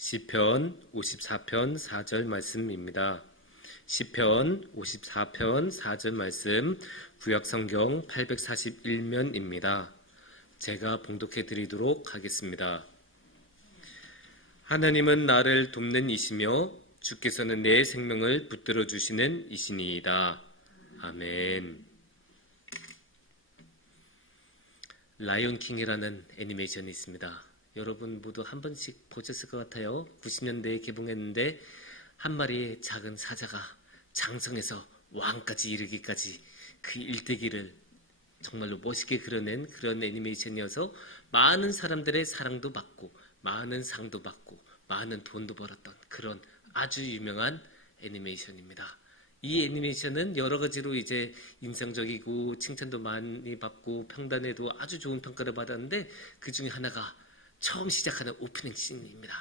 시편 54편 4절 말씀입니다. 시편 54편 4절 말씀 구약성경 841면입니다. 제가 봉독해 드리도록 하겠습니다. 하나님은 나를 돕는 이시며 주께서는 내 생명을 붙들어 주시는 이시니이다. 아멘. 라이온킹이라는 애니메이션이 있습니다. 여러분 모두 한 번씩 보셨을 것 같아요. 90년대에 개봉했는데 한 마리의 작은 사자가 장성에서 왕까지 이르기까지 그 일대기를 정말로 멋있게 그려낸 그런 애니메이션이어서 많은 사람들의 사랑도 받고 많은 상도 받고 많은 돈도 벌었던 그런 아주 유명한 애니메이션입니다. 이 애니메이션은 여러 가지로 이제 인상적이고 칭찬도 많이 받고 평단에도 아주 좋은 평가를 받았는데 그 중에 하나가 처음 시작하는 오프닝 씬입니다.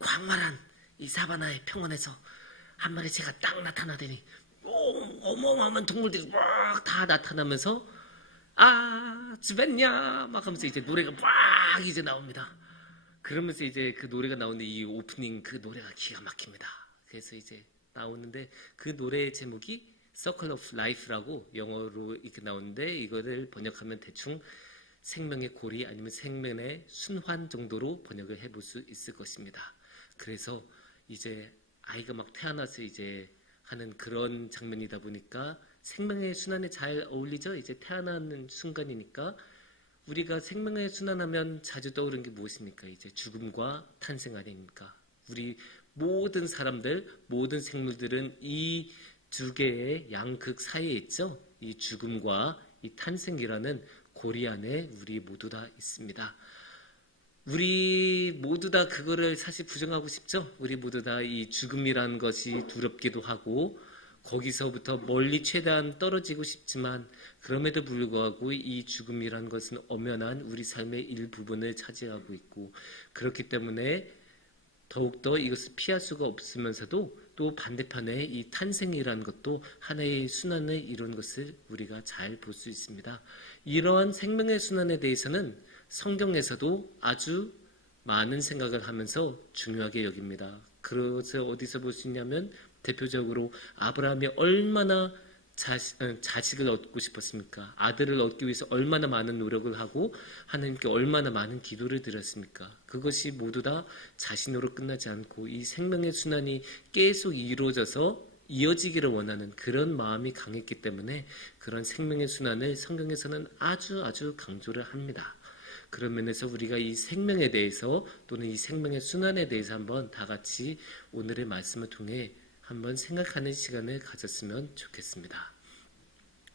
광활한 이 사바나의 평원에서 한 마리 새가 딱 나타나더니 어마어마한 동물들이 막 다 나타나면서 즈벤냐 막 하면서 이제 노래가 막 이제 나옵니다. 그러면서 이제 그 노래가 나오는데 이 오프닝 그 노래가 기가 막힙니다. 그래서 이제 나오는데 그 노래의 제목이 Circle of Life라고 영어로 이렇게 나오는데 이거를 번역하면 대충 생명의 고리 아니면 생명의 순환 정도로 번역을 해볼 수 있을 것입니다. 그래서 이제 아이가 막 태어나서 이제 하는 그런 장면이다 보니까 생명의 순환에 잘 어울리죠. 이제 태어나는 순간이니까 우리가 생명의 순환하면 자주 떠오르는 게 무엇입니까? 이제 죽음과 탄생 아닙니까? 우리 모든 사람들, 모든 생물들은 이 두 개의 양극 사이에 있죠. 이 죽음과 이 탄생이라는 고리 안에 우리 모두 다 있습니다. 우리 모두 다 그거를 사실 부정하고 싶죠. 우리 모두 다 이 죽음이라는 것이 두렵기도 하고 거기서부터 멀리 최대한 떨어지고 싶지만 그럼에도 불구하고 이 죽음이라는 것은 엄연한 우리 삶의 일부분을 차지하고 있고 그렇기 때문에 더욱더 이것을 피할 수가 없으면서도 또 반대편에 이 탄생이라는 것도 하나의 순환을 이루는 것을 우리가 잘 볼 수 있습니다. 이러한 생명의 순환에 대해서는 성경에서도 아주 많은 생각을 하면서 중요하게 여깁니다. 그래서 어디서 볼 수 있냐면 대표적으로 아브라함이 얼마나 자식을 얻고 싶었습니까? 아들을 얻기 위해서 얼마나 많은 노력을 하고 하나님께 얼마나 많은 기도를 드렸습니까? 그것이 모두 다 자신으로 끝나지 않고 이 생명의 순환이 계속 이루어져서 이어지기를 원하는 그런 마음이 강했기 때문에 그런 생명의 순환을 성경에서는 아주 강조를 합니다. 그런 면에서 우리가 이 생명에 대해서 또는 이 생명의 순환에 대해서 한번 다 같이 오늘의 말씀을 통해 한번 생각하는 시간을 가졌으면 좋겠습니다.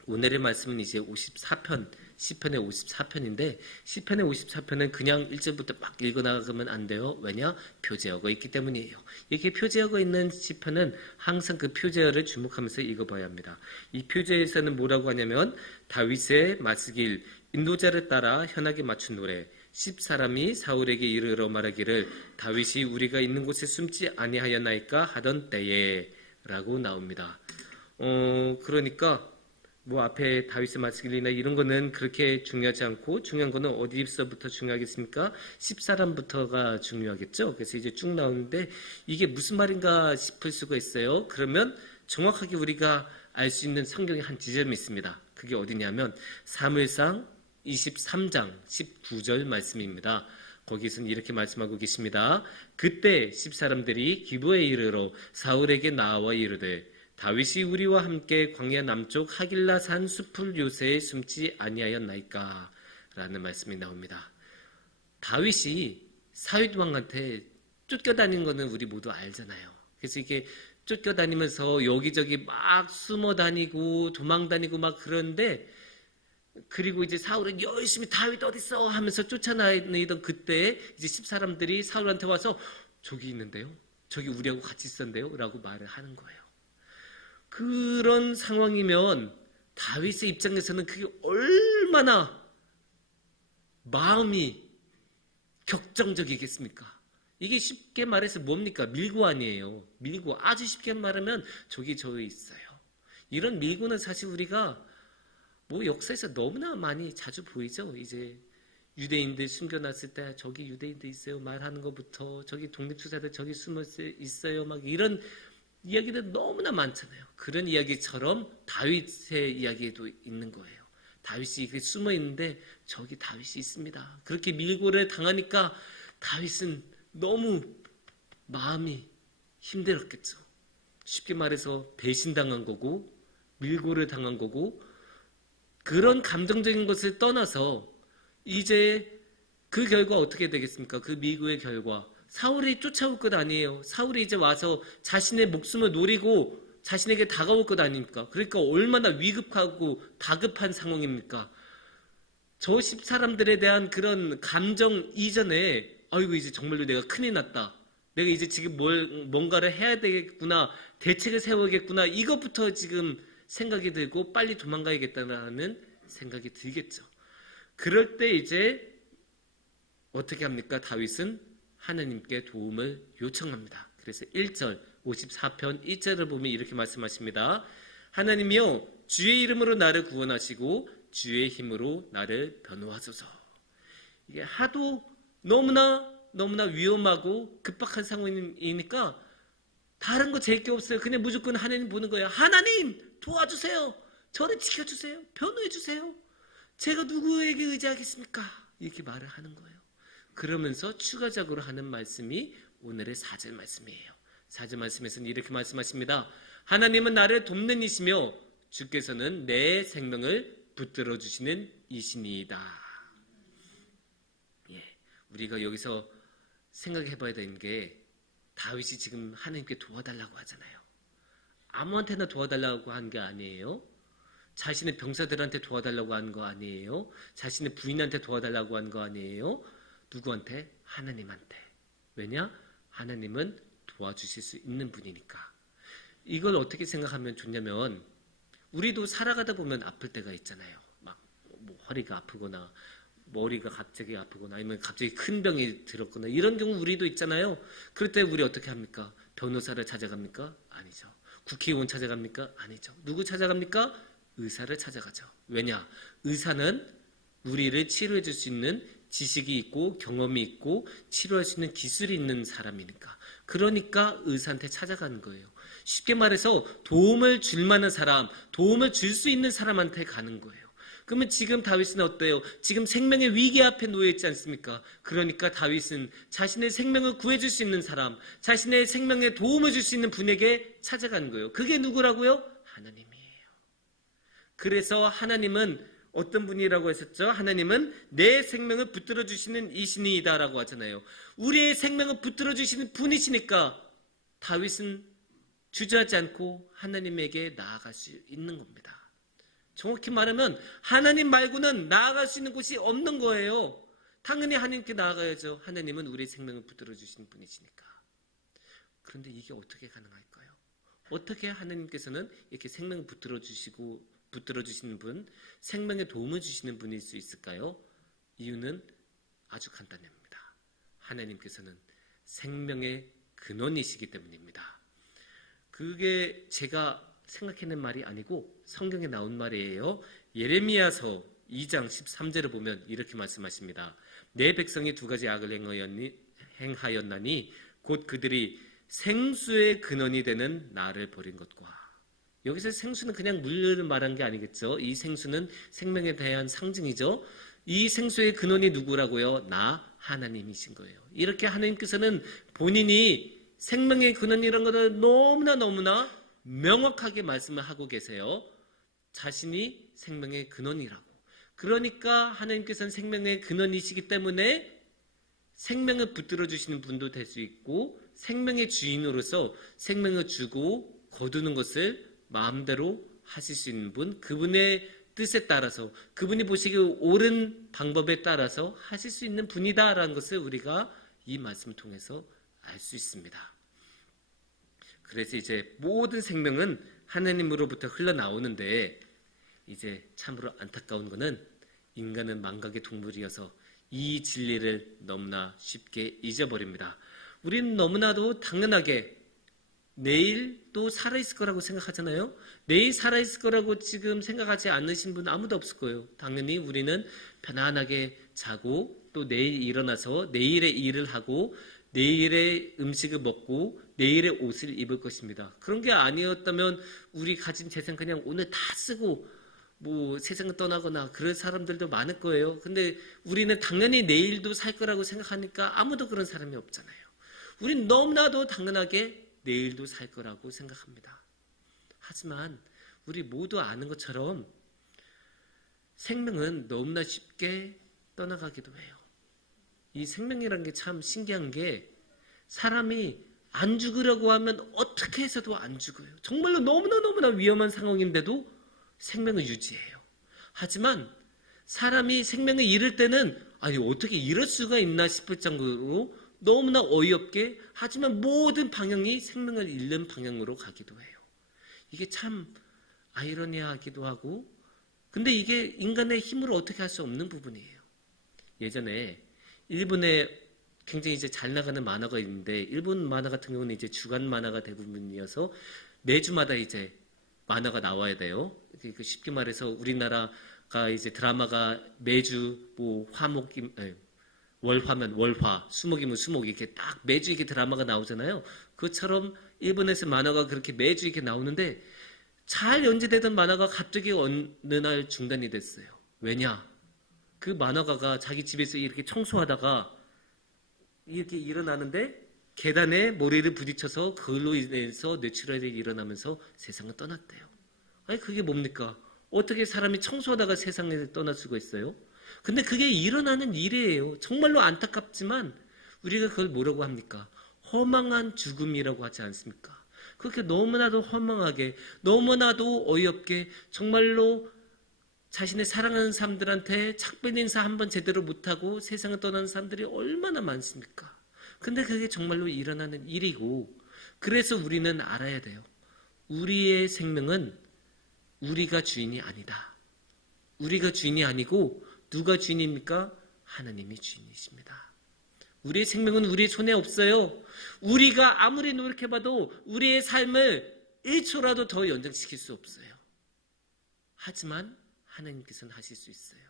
오늘의 말씀은 이제 54편, 시편의 54편인데 시편의 54편은 그냥 1절부터 막 읽어나가면 안 돼요. 왜냐? 표제어가 있기 때문이에요. 이렇게 표제어가 있는 시편은 항상 그 표제어를 주목하면서 읽어봐야 합니다. 이 표제에서는 뭐라고 하냐면 다윗의 맞으길 인도자를 따라 현하게 맞춘 노래 10사람이 사울에게 이르러 말하기를 다윗이 우리가 있는 곳에 숨지 아니하였나이까 하던 때에 라고 나옵니다. 그러니까 뭐 앞에 다윗의 맞으길이나 이런 거는 그렇게 중요하지 않고 중요한 거는 어디서부터 중요하겠습니까? 10사람부터가 중요하겠죠. 그래서 이제 쭉 나오는데 이게 무슨 말인가 싶을 수가 있어요. 그러면 정확하게 우리가 알 수 있는 성경의 한 지점이 있습니다. 그게 어디냐면 사무엘상 23장 19절 말씀입니다. 거기서는 이렇게 말씀하고 계십니다. 그때 10사람들이 기브에 이르러 사울에게 나와 이르되 다윗이 우리와 함께 광야 남쪽 하길라 산 숲풀 요새에 숨지 아니하였나이까 라는 말씀이 나옵니다. 다윗이 사울 왕한테 쫓겨다닌 거는 우리 모두 알잖아요. 그래서 이게 쫓겨다니면서 여기저기 막 숨어 다니고 도망 다니고 막 그런데 그리고 이제 사울은 열심히 다윗 어딨어 하면서 쫓아다니던 그때 이제 10사람들이 사울한테 와서 저기 있는데요. 저기 우리하고 같이 있었는데요. 라고 말을 하는 거예요. 그런 상황이면 다윗의 입장에서는 그게 얼마나 마음이 격정적이겠습니까? 이게 쉽게 말해서 뭡니까? 밀고 아니에요. 밀고 아주 쉽게 말하면 저기 저 있어요. 이런 밀고는 사실 우리가 뭐 역사에서 너무나 많이 자주 보이죠. 이제 유대인들 숨겨놨을 때 저기 유대인들 있어요 말하는 것부터 저기 독립투사들 저기 숨어 있어요 막 이런 이야기들 너무나 많잖아요. 그런 이야기처럼 다윗의 이야기에도 있는 거예요. 다윗이 숨어 있는데 저기 다윗이 있습니다. 그렇게 밀고를 당하니까 다윗은 너무 마음이 힘들었겠죠. 쉽게 말해서 배신당한 거고 밀고를 당한 거고 그런 감정적인 것을 떠나서 이제 그 결과 어떻게 되겠습니까? 그 밀고의 결과 사울이 쫓아올 것 아니에요. 사울이 이제 와서 자신의 목숨을 노리고 자신에게 다가올 것 아닙니까? 그러니까 얼마나 위급하고 다급한 상황입니까? 저 사람들에 대한 그런 감정 이전에 아이고 이제 정말로 내가 큰일 났다. 내가 이제 지금 뭔가를 해야 되겠구나. 대책을 세워야겠구나. 이것부터 지금 생각이 들고 빨리 도망가야겠다는 생각이 들겠죠. 그럴 때 이제 어떻게 합니까? 다윗은 하나님께 도움을 요청합니다. 그래서 1절 54편 1절을 보면 이렇게 말씀하십니다. 하나님이여 주의 이름으로 나를 구원하시고 주의 힘으로 나를 변호하소서. 이게 하도 너무나 위험하고 급박한 상황이니까 다른 거 제일 게 없어요. 그냥 무조건 하나님 보는 거예요. 하나님 도와주세요. 저를 지켜주세요. 변호해주세요. 제가 누구에게 의지하겠습니까? 이렇게 말을 하는 거예요. 그러면서 추가적으로 하는 말씀이 오늘의 4절 말씀이에요. 4절 말씀에서는 이렇게 말씀하십니다. 하나님은 나를 돕는 이시며 주께서는 내 생명을 붙들어 주시는 이시니이다. 예, 우리가 여기서 생각해 봐야 되는 게 다윗이 지금 하나님께 도와달라고 하잖아요. 아무한테나 도와달라고 한 게 아니에요. 자신의 병사들한테 도와달라고 한 거 아니에요. 자신의 부인한테 도와달라고 한 거 아니에요. 누구한테? 하나님한테. 왜냐? 하나님은 도와주실 수 있는 분이니까. 이걸 어떻게 생각하면 좋냐면 우리도 살아가다 보면 아플 때가 있잖아요. 막 뭐 허리가 아프거나 머리가 갑자기 아프거나 아니면 갑자기 큰 병이 들었거나 이런 경우 우리도 있잖아요. 그럴 때 우리 어떻게 합니까? 변호사를 찾아갑니까? 아니죠. 국회의원 찾아갑니까? 아니죠. 누구 찾아갑니까? 의사를 찾아가죠. 왜냐? 의사는 우리를 치료해 줄 수 있는 지식이 있고 경험이 있고 치료할 수 있는 기술이 있는 사람이니까. 그러니까 의사한테 찾아가는 거예요. 쉽게 말해서 도움을 줄 만한 사람, 도움을 줄 수 있는 사람한테 가는 거예요. 그러면 지금 다윗은 어때요? 지금 생명의 위기 앞에 놓여 있지 않습니까? 그러니까 다윗은 자신의 생명을 구해줄 수 있는 사람, 자신의 생명에 도움을 줄 수 있는 분에게 찾아가는 거예요. 그게 누구라고요? 하나님이에요. 그래서 하나님은 어떤 분이라고 했었죠? 하나님은 내 생명을 붙들어 주시는 이신이다라고 하잖아요. 우리의 생명을 붙들어 주시는 분이시니까 다윗은 주저하지 않고 하나님에게 나아갈 수 있는 겁니다. 정확히 말하면 하나님 말고는 나아갈 수 있는 곳이 없는 거예요. 당연히 하나님께 나아가야죠. 하나님은 우리의 생명을 붙들어 주시는 분이시니까. 그런데 이게 어떻게 가능할까요? 어떻게 하나님께서는 이렇게 생명을 붙들어 주시는 분, 생명에 도움을 주시는 분일 수 있을까요? 이유는 아주 간단합니다. 하나님께서는 생명의 근원이시기 때문입니다. 그게 제가 생각해낸 말이 아니고 성경에 나온 말이에요. 예레미야서 2장 13절을 보면 이렇게 말씀하십니다. 내 백성이 두 가지 악을 행하였나니 곧 그들이 생수의 근원이 되는 나를 버린 것과. 여기서 생수는 그냥 물을 말한 게 아니겠죠. 이 생수는 생명에 대한 상징이죠. 이 생수의 근원이 누구라고요? 나 하나님이신 거예요. 이렇게 하나님께서는 본인이 생명의 근원이라는 것을 너무나 명확하게 말씀을 하고 계세요. 자신이 생명의 근원이라고. 그러니까 하나님께서는 생명의 근원이시기 때문에 생명을 붙들어 주시는 분도 될 수 있고 생명의 주인으로서 생명을 주고 거두는 것을 마음대로 하실 수 있는 분, 그분의 뜻에 따라서 그분이 보시기에 옳은 방법에 따라서 하실 수 있는 분이다라는 것을 우리가 이 말씀을 통해서 알 수 있습니다. 그래서 이제 모든 생명은 하나님으로부터 흘러나오는데 이제 참으로 안타까운 것은 인간은 망각의 동물이어서 이 진리를 너무나 쉽게 잊어버립니다. 우리는 너무나도 당연하게 내일 또 살아있을 거라고 생각하잖아요. 내일 살아있을 거라고 지금 생각하지 않으신 분 아무도 없을 거예요. 당연히 우리는 편안하게 자고 또 내일 일어나서 내일의 일을 하고 내일의 음식을 먹고 내일의 옷을 입을 것입니다. 그런 게 아니었다면 우리 가진 재산 그냥 오늘 다 쓰고 뭐 세상을 떠나거나 그런 사람들도 많을 거예요. 근데 우리는 당연히 내일도 살 거라고 생각하니까 아무도 그런 사람이 없잖아요. 우린 너무나도 당연하게 내일도 살 거라고 생각합니다. 하지만 우리 모두 아는 것처럼 생명은 너무나 쉽게 떠나가기도 해요. 이 생명이라는 게 참 신기한 게 사람이 안 죽으려고 하면 어떻게 해서도 안 죽어요. 정말로 너무나 위험한 상황인데도 생명을 유지해요. 하지만 사람이 생명을 잃을 때는 아니 어떻게 이럴 수가 있나 싶을 정도로 너무나 어이없게 하지만 모든 방향이 생명을 잃는 방향으로 가기도 해요. 이게 참 아이러니하기도 하고 근데 이게 인간의 힘으로 어떻게 할 수 없는 부분이에요. 예전에 일본에 굉장히 이제 잘 나가는 만화가 있는데 일본 만화 같은 경우는 이제 주간 만화가 대부분이어서 매주마다 이제 만화가 나와야 돼요. 쉽게 말해서 우리나라가 이제 드라마가 매주 뭐 월화면 월화, 수목이면 수목 이렇게 딱 매주 이렇게 드라마가 나오잖아요. 그것처럼 일본에서 만화가 그렇게 매주 이렇게 나오는데 잘 연재되던 만화가 갑자기 어느 날 중단이 됐어요. 왜냐? 그 만화가가 자기 집에서 이렇게 청소하다가 이렇게 일어나는데 계단에 머리를 부딪혀서 그걸로 인해서 뇌출혈이 일어나면서 세상을 떠났대요. 아니 그게 뭡니까? 어떻게 사람이 청소하다가 세상을 떠날 수가 있어요? 근데 그게 일어나는 일이에요. 정말로 안타깝지만 우리가 그걸 뭐라고 합니까? 허망한 죽음이라고 하지 않습니까? 그렇게 너무나도 허망하게 너무나도 어이없게 정말로 자신의 사랑하는 사람들한테 작별 인사 한번 제대로 못하고 세상을 떠나는 사람들이 얼마나 많습니까? 근데 그게 정말로 일어나는 일이고 그래서 우리는 알아야 돼요. 우리의 생명은 우리가 주인이 아니다. 우리가 주인이 아니고 누가 주인입니까? 하나님이 주인이십니다. 우리의 생명은 우리의 손에 없어요. 우리가 아무리 노력해봐도 우리의 삶을 1초라도 더 연장시킬 수 없어요. 하지만 하나님께서는 하실 수 있어요.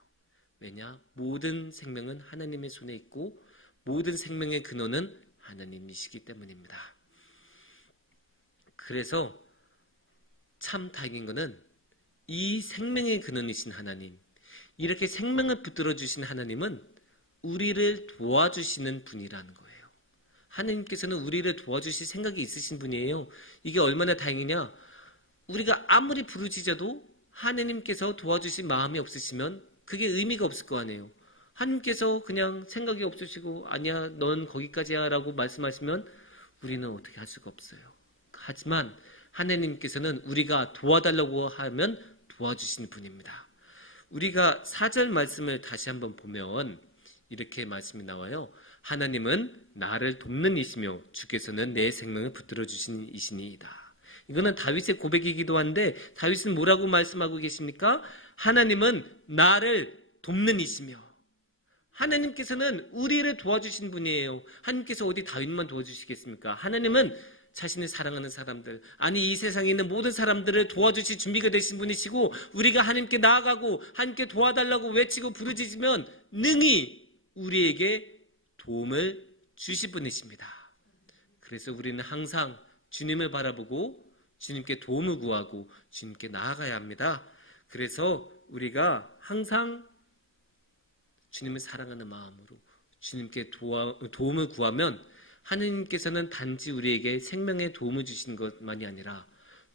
왜냐? 모든 생명은 하나님의 손에 있고 모든 생명의 근원은 하나님이시기 때문입니다. 그래서 참 다행인 것은 이 생명의 근원이신 하나님, 이렇게 생명을 붙들어 주신 하나님은 우리를 도와주시는 분이라는 거예요. 하나님께서는 우리를 도와주실 생각이 있으신 분이에요. 이게 얼마나 다행이냐? 우리가 아무리 부르짖어도 하나님께서 도와주실 마음이 없으시면 그게 의미가 없을 거 아니에요. 하나님께서 그냥 생각이 없으시고 아니야 넌 거기까지야 라고 말씀하시면 우리는 어떻게 할 수가 없어요. 하지만 하나님께서는 우리가 도와달라고 하면 도와주시는 분입니다. 우리가 4절 말씀을 다시 한번 보면 이렇게 말씀이 나와요. 하나님은 나를 돕는 이시며 주께서는 내 생명을 붙들어 주시는 이시니이다. 이거는 다윗의 고백이기도 한데 다윗은 뭐라고 말씀하고 계십니까? 하나님은 나를 돕는 이시며 하나님께서는 우리를 도와주신 분이에요. 하나님께서 어디 다윗만 도와주시겠습니까? 하나님은 자신을 사랑하는 사람들, 아니 이 세상에 있는 모든 사람들을 도와주실 준비가 되신 분이시고 우리가 하나님께 나아가고 하나님께 도와달라고 외치고 부르짖으면 능히 우리에게 도움을 주실 분이십니다. 그래서 우리는 항상 주님을 바라보고 주님께 도움을 구하고 주님께 나아가야 합니다. 그래서 우리가 항상 주님을 사랑하는 마음으로 주님께 도움을 구하면 하느님께서는 단지 우리에게 생명의 도움을 주시는 것만이 아니라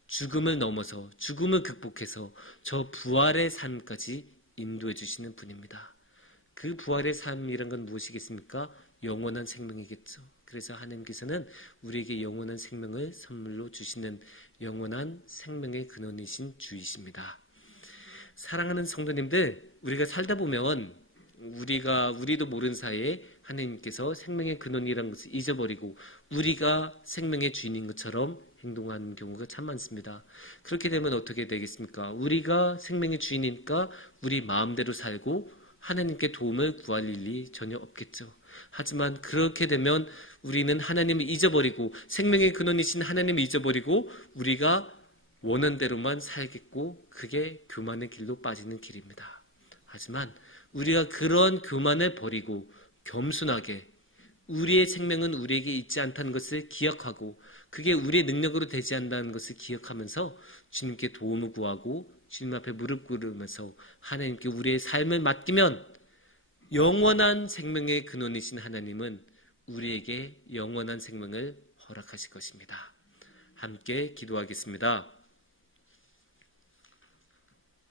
죽음을 넘어서 죽음을 극복해서 저 부활의 삶까지 인도해 주시는 분입니다. 그 부활의 삶이란 건 무엇이겠습니까? 영원한 생명이겠죠. 그래서 하나님께서는 우리에게 영원한 생명을 선물로 주시는 영원한 생명의 근원이신 주이십니다. 사랑하는 성도님들, 우리가 살다 보면 우리도 모르는 사이에 하나님께서 생명의 근원이라는 것을 잊어버리고 우리가 생명의 주인인 것처럼 행동하는 경우가 참 많습니다. 그렇게 되면 어떻게 되겠습니까? 우리가 생명의 주인이니까 우리 마음대로 살고 하나님께 도움을 구할 일이 전혀 없겠죠. 하지만 그렇게 되면 우리는 하나님을 잊어버리고 생명의 근원이신 하나님을 잊어버리고 우리가 원하는 대로만 살겠고 그게 교만의 길로 빠지는 길입니다. 하지만 우리가 그런 교만을 버리고 겸손하게 우리의 생명은 우리에게 있지 않다는 것을 기억하고 그게 우리의 능력으로 되지 않는다는 것을 기억하면서 주님께 도움을 구하고 주님 앞에 무릎 꿇으면서 하나님께 우리의 삶을 맡기면 영원한 생명의 근원이신 하나님은 우리에게 영원한 생명을 허락하실 것입니다. 함께 기도하겠습니다.